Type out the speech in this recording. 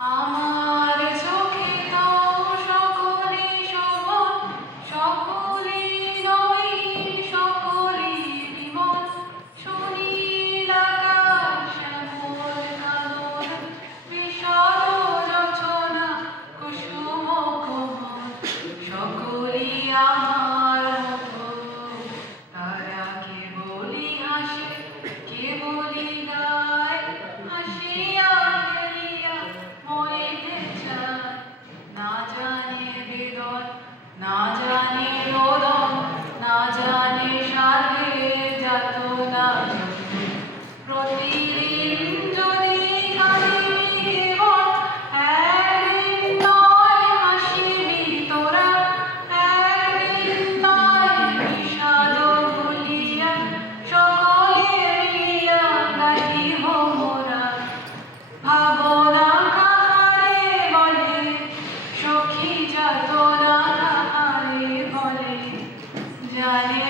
আমার চোখে তো সকলে সমান, সকলে নবীন, সকলে বিমল, সুনীল আকাশ, শ্যামল কানন, বিশাল রচনা, কুসুম কোমল, সকলেই আমার মতো। তারা কেবলই হাসে, কেবলই গায়, হাসিয়া খেলিয়া মরিতে চায়। না জানে বেদন, না জানে রোদন, না জানে সাধের যাতনা। প্রতিদিন যদি কাঁদে জীবন, একদিন নয় হাসিবি তোরা, একদিন নয় বিষাদ ভুলিয়া সকলে মিলিয়া গাহিব মোরা। ভাবনা কাহারে বলে, সখী যাতনা কাহারে বলে, জানে